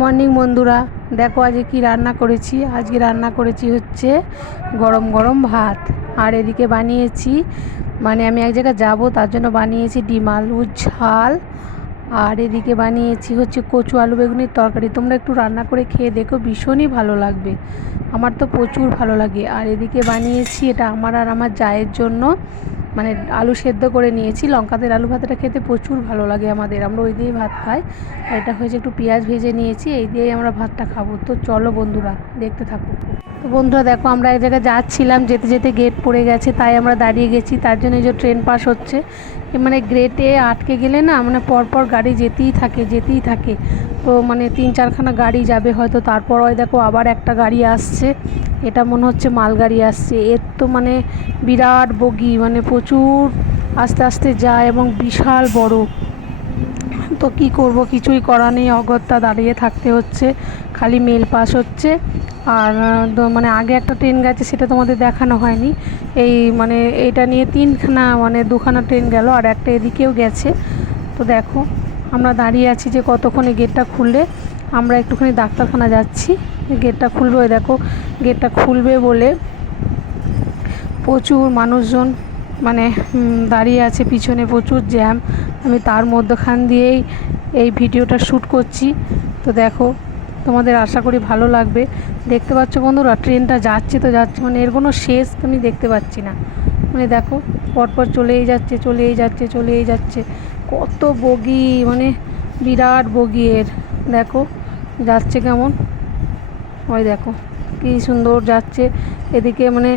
Morning বন্ধুরা, দেখো আজকে কি রান্না করেছি। আজকে রান্না করেছি হচ্ছে গরম গরম ভাত। আর এদিকে বানিয়েছি মানে আমি এক জায়গায় যাব, তার জন্য বানিয়েছি ডিম আলুর ঝাল। আর এদিকে বানিয়েছি হচ্ছে কচু আলু বেগুনের তরকারি। তোমরা একটু রান্না করে খেয়ে দেখো, ভীষণই ভালো লাগবে। আমার তো প্রচুর ভালো লাগে। আর এদিকে বানিয়েছি এটা আমার আর আমার জায়ের জন্য। মানে আলু সেদ্ধ করে নিয়েছি। লঙ্কাদের আলু ভাতটা খেতে প্রচুর ভালো লাগে আমাদের। আমরা ওই দিয়েই ভাত খাই। আর এটা হয়েছে একটু পেঁয়াজ ভেজে নিয়েছি। এই দিয়েই আমরা ভাতটা খাব। তো চলো বন্ধুরা, দেখতে থাকো। তো বন্ধুরা, দেখো, আমরা এক জায়গায় যাচ্ছিলাম। যেতে যেতে গেট পড়ে গেছে, তাই আমরা দাঁড়িয়ে গেছি। তার জন্য এই যে ট্রেন পাস হচ্ছে। মানে গেটে আটকে গেলে না মানে পরপর গাড়ি যেতেই থাকে যেতেই থাকে। তো মানে তিন চারখানা গাড়ি যাবে হয়তো। তারপর ওই দেখো আবার একটা গাড়ি আসছে। এটা মনে হচ্ছে মালগাড়ি আসছে। এর তো মানে বিরাট বগি মানে প্রচুর আস্তে আস্তে যায় এবং বিশাল বড়। তো কি করব, কিছুই করা নেই, অগত্যা দাঁড়িয়ে থাকতে হচ্ছে, খালি মেল পাস হচ্ছে। আর মানে আগে একটা ট্রেন গেছে, সেটা তোমাদের দেখানো হয়নি। এই মানে এটা নিয়ে তিনখানা মানে দুখানা ট্রেন গেল, আর একটা এদিকেও গেছে। তো দেখো, আমরা দাঁড়িয়ে আছি যে কতক্ষণে গেটটা খুললে। আমরা একটুখানি ডাক্তারখানা যাচ্ছি। গেটটা খুলবে ওই দেখো, গেটটা খুলবে বলে প্রচুর মানুষজন মানে দাঁড়িয়ে আছে, পিছনে প্রচুর জ্যাম। আমি তার মধ্যখান দিয়েই এই ভিডিওটা শ্যুট করছি। তো দেখো, তোমাদের আশা করি ভালো লাগবে। দেখতে পাচ্ছ বন্ধুরা, ট্রেনটা যাচ্ছে তো যাচ্ছে মানে এর কোনো শেষ আমি দেখতে পাচ্ছি না। মানে দেখো, পরপর চলেই যাচ্ছে চলেই যাচ্ছে চলেই যাচ্ছে। কত বগি মানে বিরাট বগি এর। দেখো, যাচ্ছে কেমন? ওই দেখো, কি সুন্দর যাচ্ছে। এদিকে মানে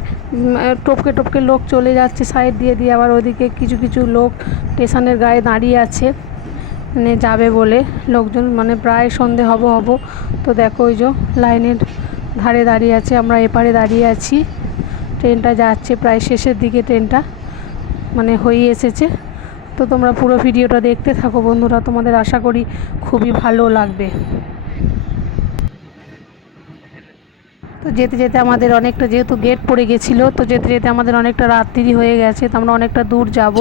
টপকে টপকে লোক চলে যাচ্ছে সাইড দিয়ে দিয়ে আবার ওদিকে কিছু কিছু লোক স্টেশনের গায়ে দাঁড়িয়ে আছে। মানে যাবে বলে। লোকজন মানে প্রায় সন্ধে হব হব। তো দেখো ওই যে লাইনের ধারে দাঁড়িয়ে আছে, আমরা এপারে দাঁড়িয়ে আছি। ট্রেনটা যাচ্ছে প্রায় শেষের দিকে ট্রেনটা মানে হয়ে এসেছে। তো তোমরা পুরো ভিডিওটা দেখতে থাকো বন্ধুরা, তোমাদের আশা করি খুবই ভালো লাগবে। তো যেতে যেতে আমাদের অনেকটা, যেহেতু গেট পড়ে গেছিল, তো যেতে যেতে আমাদের অনেকটা রাত্রি হয়ে গেছে, তো আমরা অনেকটা দূর যাব।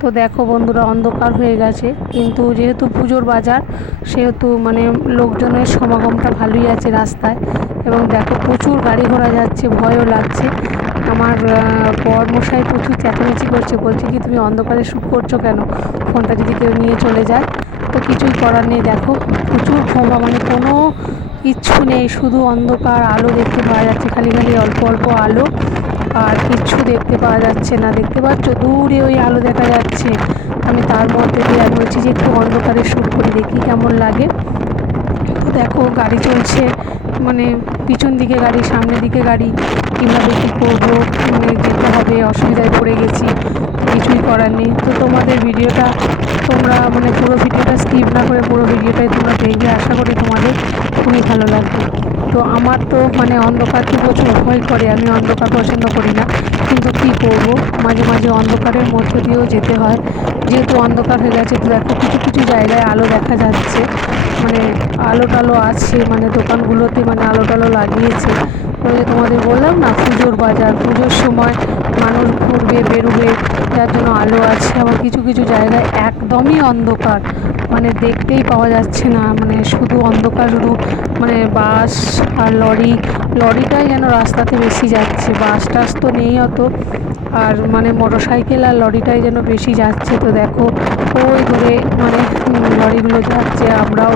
তো দেখো বন্ধুরা, অন্ধকার হয়ে গেছে, কিন্তু যেহেতু পুজোর বাজার, সেহেতু মানে লোকজনের সমাগমটা ভালোই আছে রাস্তায়। এবং দেখো প্রচুর গাড়ি ঘোড়া যাচ্ছে, ভয়ও লাগছে। আমার মশাই প্রচুর চেঁচামেচি করছে, বলছে কি তুমি অন্ধকারে শ্যুট করছ কেন? ফোনটা যদি কেউ নিয়ে চলে যায়। তো কিছুই করার নেই। দেখো, প্রচুর ক্ষমা মানে কোনো কিচ্ছু নেই, শুধু অন্ধকার আলো দেখতে পাওয়া যাচ্ছে, খালি খালি অল্প অল্প আলো, আর কিচ্ছু দেখতে পাওয়া যাচ্ছে না। দেখতে পাচ্ছ? দূরে ওই আলো দেখা যাচ্ছে। আমি তার মধ্যে দিয়ে আমি বলছি যে একটু অন্ধকারে শ্যুট করি, দেখি কেমন লাগে। তো দেখো, গাড়ি চলছে মানে পিছন দিকে গাড়ি, সামনের দিকে গাড়ি কীভাবে কী করব মানে যেতে হবে, অসুবিধায় পড়ে গেছি, কিছুই করার নেই। তো তোমাদের ভিডিওটা তোমরা মানে পুরো ভিডিওটা স্কিপ না করে পুরো ভিডিওটাই তোমরা দেখবে। আশা করি তোমাদের খুবই ভালো লাগবে। তো আমার তো মানে অন্ধকারকে প্রচুর ভয় করে। আমি অন্ধকার পছন্দ করি না। কিন্তু কী করব? মাঝে মাঝে অন্ধকারের মধ্য দিয়েও যেতে হয়। যেহেতু অন্ধকার হয়ে গেছে তো দেখো কিছু কিছু জায়গায় আলো দেখা যাচ্ছে। মানে আলো টালো আছে মানে দোকানগুলোতে মানে আলো টালো লাগিয়েছে। ওই যে তোমাদের বললাম না, পুজোর বাজার। পুজোর সময় মানুষ ঘুরবে, বেরোবে। যার জন্য আলো আছে আবার কিছু কিছু জায়গায় একদমই অন্ধকার। মানে দেখতেই পাওয়া যাচ্ছে না। মানে শুধু অন্ধকার, শুধু মানে বাস আর লরি, লরিটাই যেন রাস্তাতে বেশি যাচ্ছে। বাস টাস তো নেই অত। আর মানে মোটর সাইকেল আর লরিটাই যেন বেশি যাচ্ছে। তো দেখো, ওই ধরে মানে লরিগুলো যাচ্ছে। আমরাও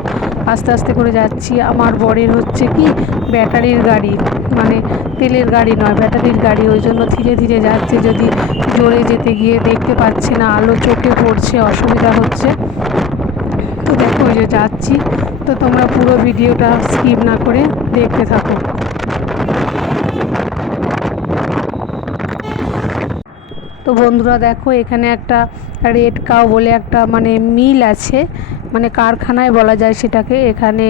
আস্তে আস্তে করে যাচ্ছি। আমার বরের হচ্ছে কি, ব্যাটারির গাড়ি। মানে তেলের গাড়ি নয়, ব্যাটারির গাড়ি। ওই জন্য ধীরে ধীরে যাচ্ছে। যদি জোরে যেতে গিয়ে দেখতে পাচ্ছে না, আলো চোখে পড়ছে, অসুবিধা হচ্ছে। তো দেখো ওই যে যাচ্ছি। তো তোমরা পুরো ভিডিওটা স্কিপ না করে দেখতে থাকো। তো বন্ধুরা দেখো, এখানে একটা রেড কাউ বলে একটা মানে মিল আছে। মানে কারখানায় বলা যায় সেটাকে, এখানে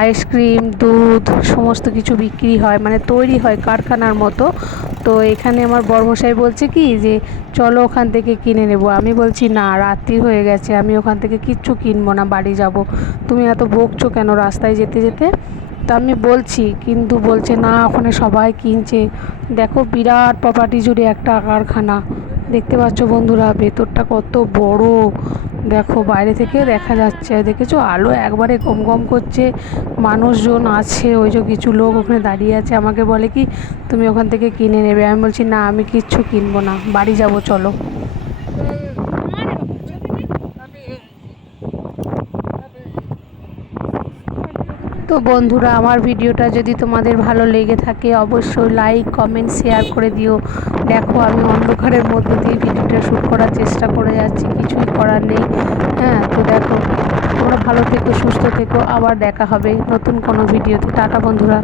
আইসক্রিম দুধ, সমস্ত কিছু বিক্রি হয় মানে তৈরি হয় কারখানার মতো। তো এখানে আমার বর্মশাই বলছে কি যে, চলো ওখান থেকে কিনে নেব। আমি বলছি, না, রাত্রি হয়ে গেছে, আমি ওখান থেকে কিচ্ছু কিনবো না, বাড়ি যাব। তুমি এত বকছো কেন রাস্তায় যেতে যেতে? তো আমি বলছি, কিন্তু বলছে, না, ওখানে সবাই কিনছে। দেখো বিরাট প্রপার্টি জুড়ে একটা কারখানা। দেখতে পাচ্ছ বন্ধুরা, ভেতরটা কত বড়। দেখো বাইরে থেকে দেখা যাচ্ছে, দেখেছ? আলো একবারে কম কম করছে, মানুষজন আছে, ওই যে কিছু লোক ওখানে দাঁড়িয়ে আছে, আমাকে বলে কি, তুমি ওখান থেকে কিনে নেবে। আমি বলছি, না, আমি কিচ্ছু কিনবো না, বাড়ি যাব, চলো। তো বন্ধুরা, আমার ভিডিওটা যদি তোমাদের ভালো লেগে থাকে, অবশ্যই লাইক কমেন্ট শেয়ার করে দিও। দেখো, আমি অন্ধকারের মধ্যে দিয়ে ভিডিওটা শ্যুট করার চেষ্টা করে যাচ্ছি, কিছুই করার নেই। হ্যাঁ তো দেখো, তোমরা ভালো থেকো, সুস্থ থেকো, আবার দেখা হবে নতুন কোনো ভিডিওতে। টাটা, বন্ধুরা।